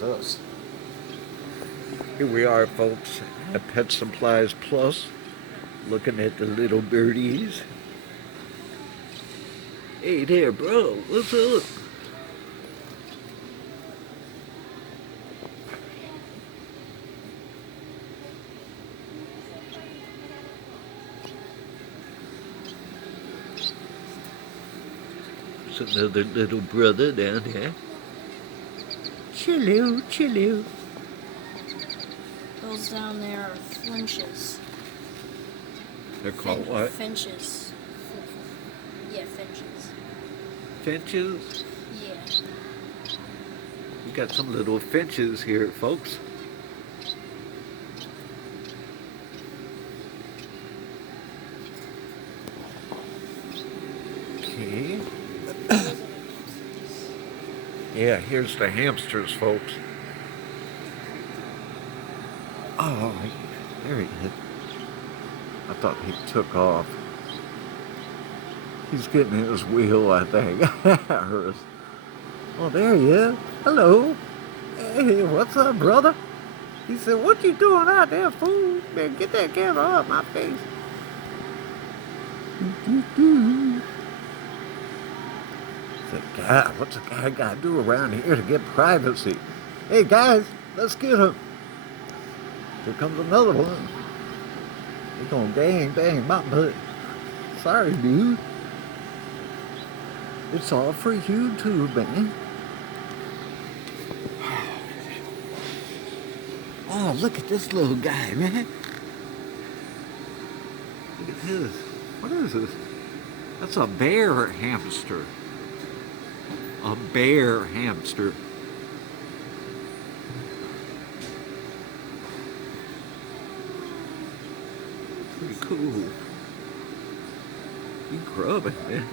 is us. Here we are, folks, at Pet Supplies Plus, looking at the little birdies. Hey there, bro, what's up? There's another little brother down there. Chillo, chillo. Those down there are finches. They're called what? Finches. Yeah, finches. Finches? Yeah. We got some little finches here, folks. Okay. Yeah, here's the hamsters, folks. Oh, there he is. I thought he took off. He's getting his wheel, I think. Oh, there he is. Hello. Hey, what's up, brother? He said, what you doing out there, fool? Man, get that camera off my face. I said, God, what's a guy got to do around here to get privacy? Hey, guys, let's get him. Here comes another one. They're going to bang my butt. Sorry, dude. It's all for YouTube, man. Oh, look at this little guy, man. Look at this. What is this? That's a bear hamster. A bear hamster. Pretty cool. You grubbing, man.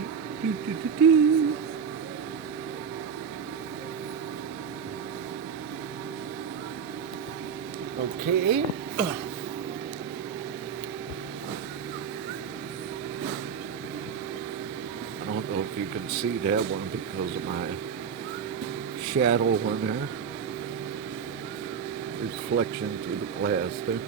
Okay. I don't know if you can see that one because of my shadow on there. Reflection through the glass there.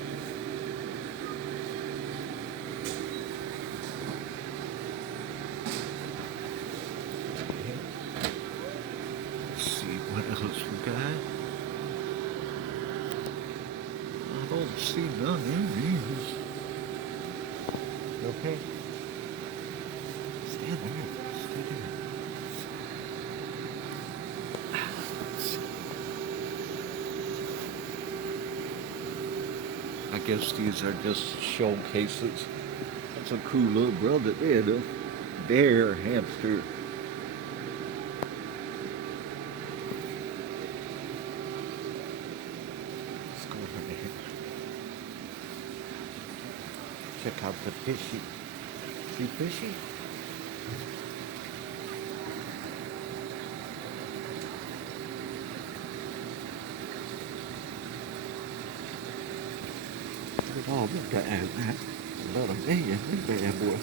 What else we got? I don't see none of these. Okay. Stand there. Stay there. I guess these are just showcases. That's a cool little brother there, though. Bear hamster. Check out the fishy. See fishy? Look at all the guys, man. About a million, this bad boy.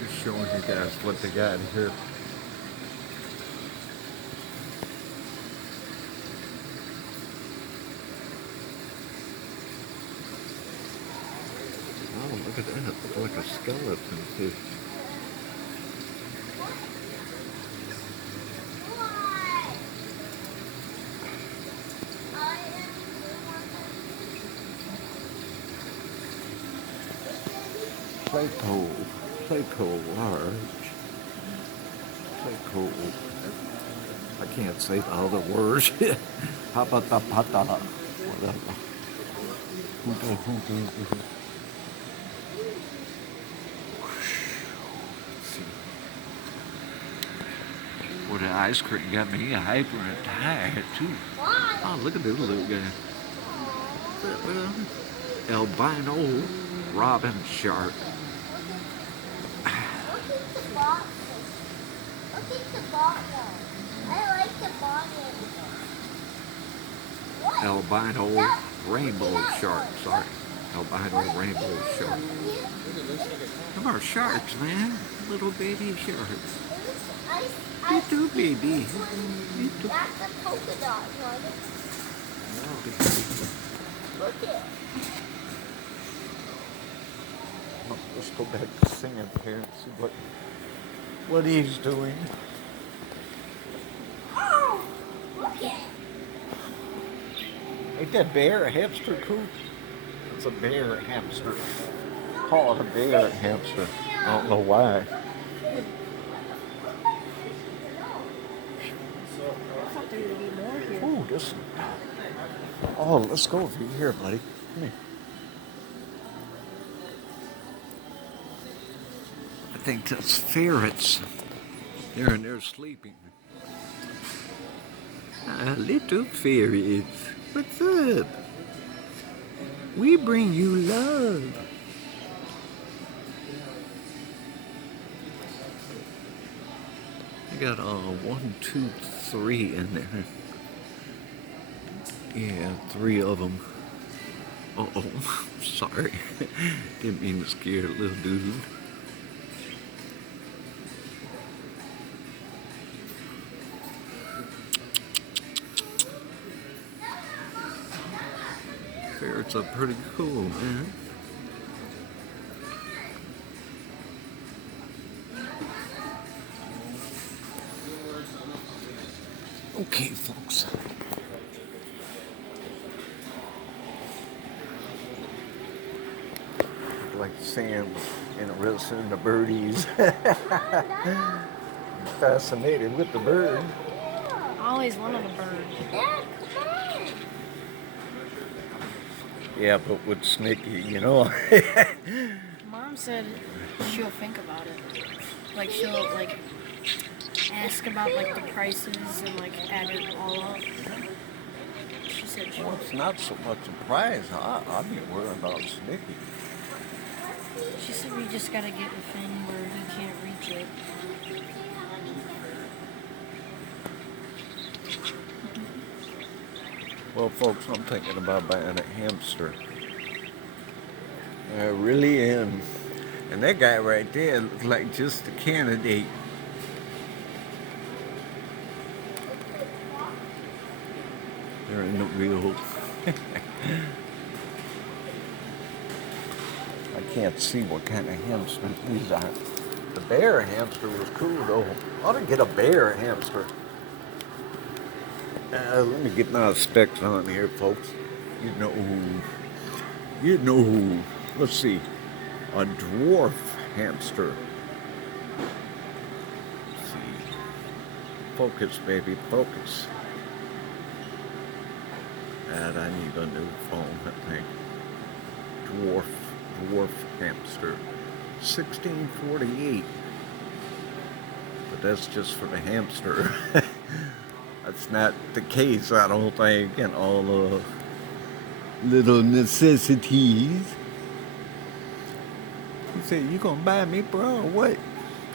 Just showing you guys what they got here. Oh, look at that. It looks like a skeleton fish. Playco large. Playco. I can't say all the words. Hapata pata. Whatever. Boy, the ice cream got me hyper and tired too. Oh, look at this little guy. Albino robin shark. Albino rainbow shark. Sorry. Albino rainbow shark. Them are sharks, man. Little baby sharks. Little baby. That's a polka dot one. Look it. Let's go back to Sam here and see what he's doing. Oh, look it. Ain't that bear a hamster too? It's a bear hamster. Call it a bear hamster. I don't know why. I thought there would be more here. Oh, this. Oh, let's go over here, buddy. Come here. I think that's ferrets. They're in there sleeping. Little ferrets. What's up? We bring you love. I got 1, 2, 3 in there. Yeah, 3 of them. Uh-oh, sorry. Didn't mean to scare the little dude. Ferrets are pretty cool, man. Okay, folks. Like Sam's interested in the birdies. Fascinated with the bird. I always wanted a bird. Dad, come on. Yeah, but with Snicky, you know. Mom said she'll think about it. Like she'll like ask about like the prices and like add it all up. She said she'll. Well, it's not so much a prize. I'd be worried about Snicky. She said we just gotta get the thing where he can't reach it. Well, folks, I'm thinking about buying a hamster. I really am. And that guy right there looks like just a candidate. They're in the wheel. I can't see what kind of hamster these are. The bear hamster was cool though. Ought to get a bear hamster. Let me get my specs on here, folks. You know who. Let's see. A dwarf hamster. Let's see. Focus, baby, focus. And I need a new phone, I think. Dwarf hamster. 1648. But that's just for the hamster. That's not the case, I don't think, and all the little necessities. He said, "You gonna buy me, bro, or what?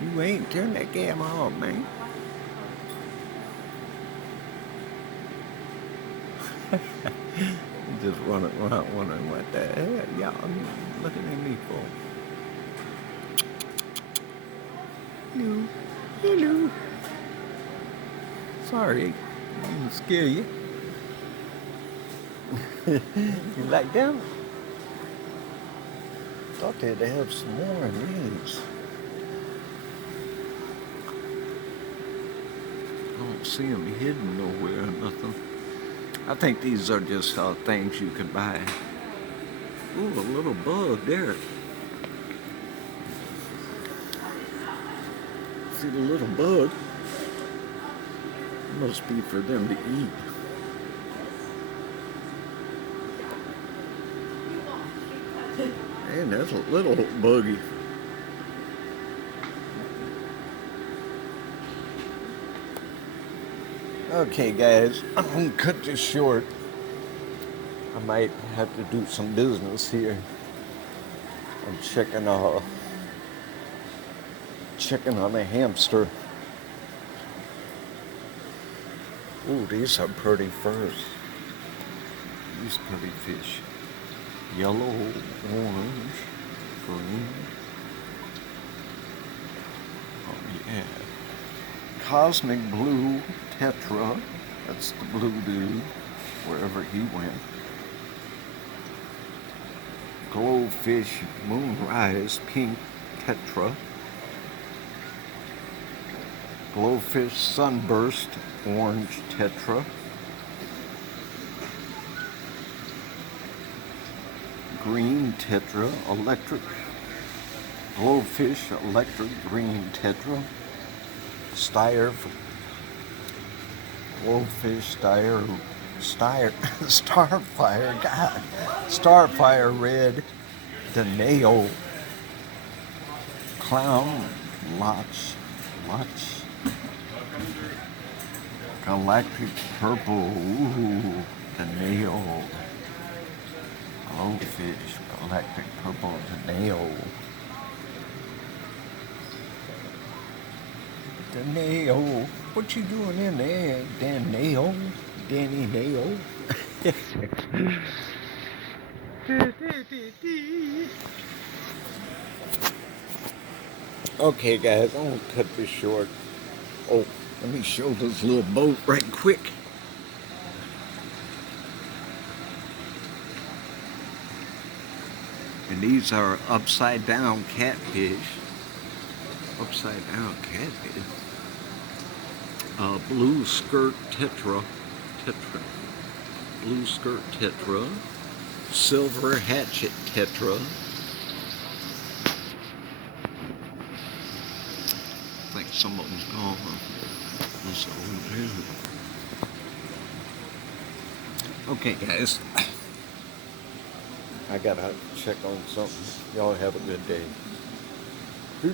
You ain't. Turn that camera off, man." Just running around wondering what the hell y'all looking at me for. Hello. Hello. Sorry, I didn't scare you. You like them? Thought they'd have some more of these. I don't see them hidden nowhere or nothing. I think these are just things you can buy. Ooh, a little bug there. See the little bug? Must be for them to eat. Man, that's a little buggy. I Okay, guys, I'm gonna cut this short. I might have to do some business here. I'm checking on a hamster. Ooh, these are pretty furs. These pretty fish. Yellow, orange, green. Oh yeah. Cosmic blue tetra. That's the blue dude, wherever he went. Glowfish moonrise pink tetra. Glowfish sunburst orange tetra. Green tetra electric. Glowfish electric green tetra. Glowfish starfire, God, starfire red, Deneo, clown, lotch, galactic purple, ooh, Deneo, glowfish, galactic purple, Deneo. Danny-o, what you doing in there, Danny-o? Danny Nail? Okay, guys, I'm gonna cut this short. Oh, let me show this little boat right quick. And these are upside down catfish. Upside down catfish. Blue skirt tetra. Blue skirt tetra. Silver hatchet tetra. I think some of them's gone. This over there. Okay, guys. I gotta check on something. Y'all have a good day. Peace.